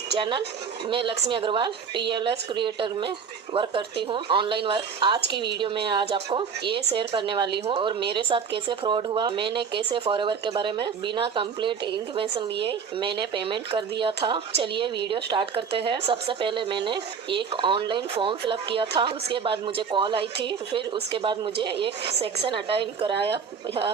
Channel. मैं Lakshmi Agarwal TLS creator में work करती हूँ, ऑनलाइन वर्क। आज की वीडियो में आज आपको ये शेयर करने वाली हूँ और मेरे साथ कैसे फ्रॉड हुआ, मैंने कैसे फॉरएवर के बारे में बिना कंप्लीट इंफॉर्मेशन लिए मैंने पेमेंट कर दिया था। चलिए वीडियो स्टार्ट करते हैं। सबसे पहले मैंने एक ऑनलाइन फॉर्म फिलअप किया था, उसके बाद मुझे कॉल आई थी। फिर उसके बाद मुझे एक सेक्शन अटेंड कराया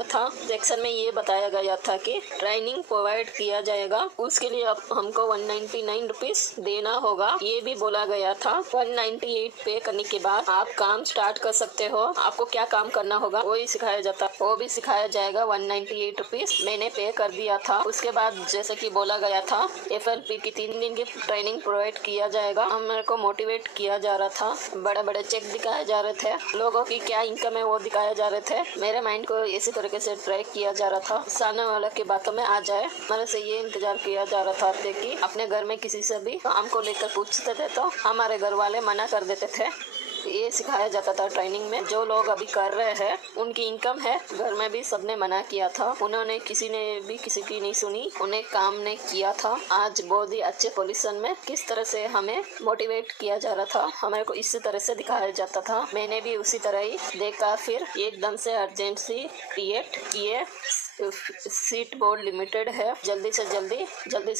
था। सेक्शन में ये बताया गया था कि ट्रेनिंग प्रोवाइड किया जाएगा, उसके लिए अब हमको 199 रुपीज देना होगा। ये भी बोला गया था 198 पे करने के बाद आप काम स्टार्ट कर सकते हो। आपको क्या काम करना होगा वो ही सिखाया जाता, वो भी सिखाया जाएगा। 198 रुपीज मैंने पे कर दिया था। उसके बाद जैसे कि बोला गया था FLP की 3 दिन की ट्रेनिंग प्रोवाइड किया जाएगा। हम मेरे को मोटिवेट किया जा रहा था, बड़े बड़े चेक दिखाए जा रहे थे, लोगों की क्या इनकम है वो दिखाया जा रहे थे। मेरे माइंड को इसी तरीके से ट्रैक किया जा रहा था, सामने वाले की बातों में आ जाए। मेरे से ये इंतजार किया जा रहा था कि अपने घर में किसी से भी काम को लेकर पूछते थे तो हमारे घर वाले मना कर देते थे। ये सिखाया जाता था ट्रेनिंग में। जो लोग अभी कर रहे हैं उनकी इनकम है, घर में भी सबने मना किया था, उन्होंने किसी ने भी किसी की नहीं सुनी, उन्हें काम नहीं किया था। आज बहुत ही अच्छे पोजीशन में किस तरह से हमें मोटिवेट किया जा रहा था, हमारे को इसी तरह से दिखाया जाता था। मैंने भी उसी तरह ही देखा। फिर एकदम से अर्जेंसी क्रिएट किए, सीट बोर्ड लिमिटेड है, जल्दी से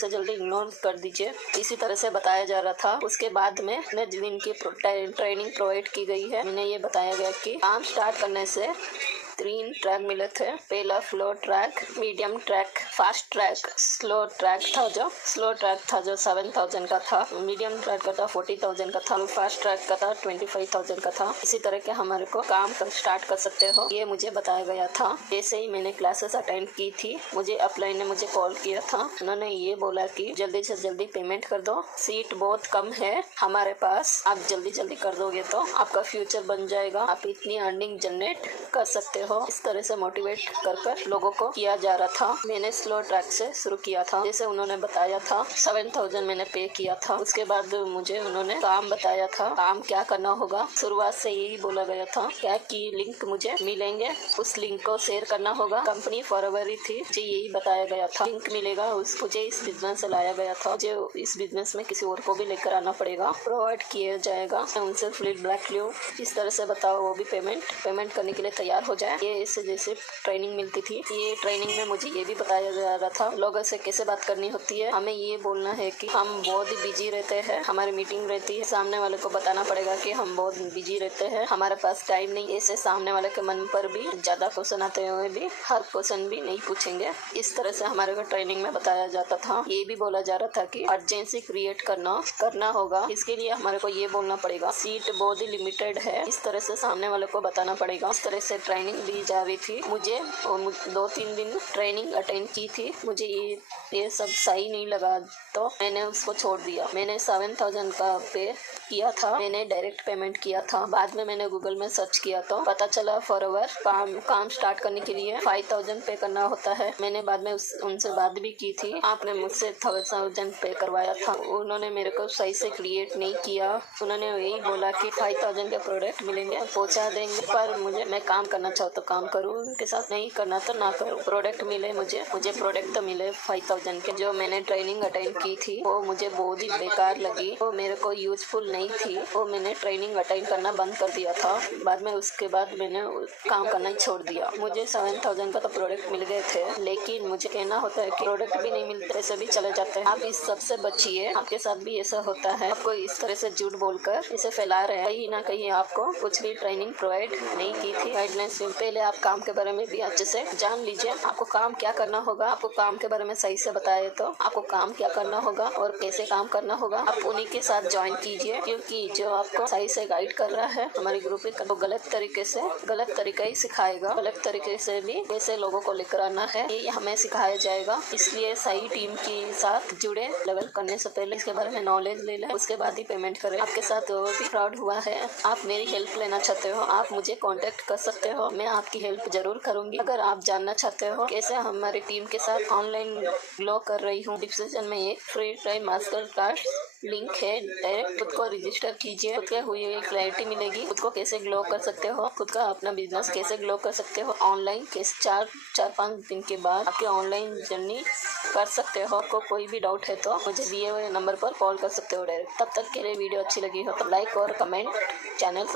जल्दी इग्नोर कर दीजिए, इसी तरह से बताया जा रहा था। उसके बाद में दिन की ट्रेनिंग प्रोवाइड की गई है। मैंने ये बताया गया कि काम स्टार्ट करने से 3 ट्रैक मिले थे। पहला flow track, medium track, fast track. Slow track था जो 7,000 का था, मीडियम ट्रैक का था 40,000 का था, फास्ट ट्रैक का था 25,000 का था। इसी तरह के हमारे को काम स्टार्ट कर सकते हो, ये मुझे बताया गया था। जैसे ही मैंने क्लासेस अटेंड की थी, मुझे अपलाइन ने मुझे कॉल किया था। उन्होंने ये बोला कि जल्दी से जल्दी पेमेंट कर दो, सीट बहुत कम है हमारे पास, आप जल्दी कर दोगे तो आपका फ्यूचर बन जाएगा, आप इतनी अर्निंग जनरेट कर सकते हो। इस तरह से मोटिवेट कर लोगों को किया जा रहा था। मैंने स्लो ट्रैक से शुरू किया था, जैसे उन्होंने बताया था। 7,000 मैंने पे किया था। उसके बाद मुझे उन्होंने काम बताया था, काम क्या करना होगा। शुरुआत से यही बोला गया था क्या कि लिंक मुझे मिलेंगे, उस लिंक को शेयर करना होगा। कंपनी फॉरएवर ही थी, मुझे यही बताया गया था, लिंक मिलेगा। मुझे इस बिजनेस से लाया गया था, मुझे इस बिजनेस में किसी और को भी लेकर आना पड़ेगा, प्रोवाइड किया जाएगा। उनसे फ्लिप ब्लैक ल्यू इस तरह से बताओ, वो भी पेमेंट करने के लिए तैयार हो जाए। ये इससे जैसे ट्रेनिंग मिलती थी, ये ट्रेनिंग में मुझे ये भी बताया जा रहा था लोगों से कैसे बात करनी होती है। हमें ये बोलना है कि हम बहुत ही बिजी रहते हैं, हमारी मीटिंग रहती है, सामने वाले को बताना पड़ेगा कि हम बहुत बिजी रहते हैं, हमारे पास टाइम नहीं। ऐसे सामने वाले के मन पर भी ज्यादा क्वेश्चन आते हुए भी हर क्वेश्चन भी नहीं पूछेंगे, इस तरह से हमारे को ट्रेनिंग में बताया जाता था। ये भी बोला जा रहा था कि अर्जेंसी क्रिएट करना होगा, इसके लिए हमारे को ये बोलना पड़ेगा सीट बहुत ही लिमिटेड है, इस तरह से सामने वाले को बताना पड़ेगा। इस तरह से ट्रेनिंग दी जा रही थी। मुझे 2-3 दिन ट्रेनिंग अटेंड की थी, मुझे ये सब सही नहीं लगा तो मैंने उसको छोड़ दिया। मैंने 7,000 का पे किया था, मैंने डायरेक्ट पेमेंट किया था। बाद में मैंने गूगल में सर्च किया तो पता चला फॉरएवर काम स्टार्ट करने के लिए 5,000 पे करना होता है। मैंने बाद में उनसे बात भी की थी, आपने मुझसे 1,000 पे करवाया था, उन्होंने मेरे को सही से क्रिएट नहीं किया। उन्होंने यही बोला कि 5,000 के प्रोडक्ट मिलेंगे, पहुंचा देंगे, पर मैं काम करना चाहूँ तो काम करूँ, उनके साथ नहीं करना तो ना करूँ। प्रोडक्ट मिले मुझे प्रोडक्ट तो मिले 5,000 के। जो मैंने ट्रेनिंग अटेंड की थी वो मुझे बहुत ही बेकार लगी, वो मेरे को यूजफुल नहीं थी, वो मैंने ट्रेनिंग अटेंड करना बंद कर दिया था। बाद में उसके बाद मैंने काम करना ही छोड़ दिया। मुझे 7,000 का तो प्रोडक्ट मिल गए थे, लेकिन मुझे कहना होता है कि प्रोडक्ट भी नहीं मिलते, ऐसे भी चले जाते हैं। आप इस सब से बचिए, आपके साथ भी ऐसा होता है, आपको इस तरह से झूठ बोलकर इसे फैला रहे हैं। कहीं ना कहीं आपको कुछ भी ट्रेनिंग प्रोवाइड नहीं की थी। गाइडलाइंस पहले आप काम के बारे में भी अच्छे से जान लीजिए, आपको काम क्या करना होगा। आपको काम के बारे में सही से बताए तो आपको काम क्या करना होगा और कैसे काम करना होगा, आप उन्हीं के साथ ज्वाइन कीजिए, क्योंकि जो आपको सही से गाइड कर रहा है हमारी ग्रुप में, वो गलत तरीका ही सिखाएगा। गलत तरीके से भी कैसे लोगों को लेकर आना है ये हमें सिखाया जाएगा। इसलिए सही टीम के साथ जुड़े, लेवल करने से पहले इसके बारे में नॉलेज ले लें, उसके बाद ही पेमेंट करें। आपके साथ भी फ्रॉड हुआ है, आप मेरी हेल्प लेना चाहते हो, आप मुझे कांटेक्ट कर सकते हो, मैं आपकी हेल्प जरूर करूंगी। अगर आप जानना चाहते हो कैसे हमारी टीम के साथ ऑनलाइन ग्लो कर रही हूँ, डिस्क्रिप्शन में एक free try master card link है, डायरेक्ट खुद को रजिस्टर कीजिए। खुद के हुई क्लैरिटी मिलेगी, खुद को कैसे ग्लो कर सकते हो, खुद का अपना बिजनेस कैसे ग्लो कर सकते हो ऑनलाइन, कैसे 4-5 दिन के बाद आपके ऑनलाइन जर्नी कर सकते हो। आपको कोई भी डाउट है तो मुझे दिए हुए नंबर पर कॉल कर सकते हो डायरेक्ट। तब तक के लिए वीडियो अच्छी लगी हो तो लाइक और कमेंट, चैनल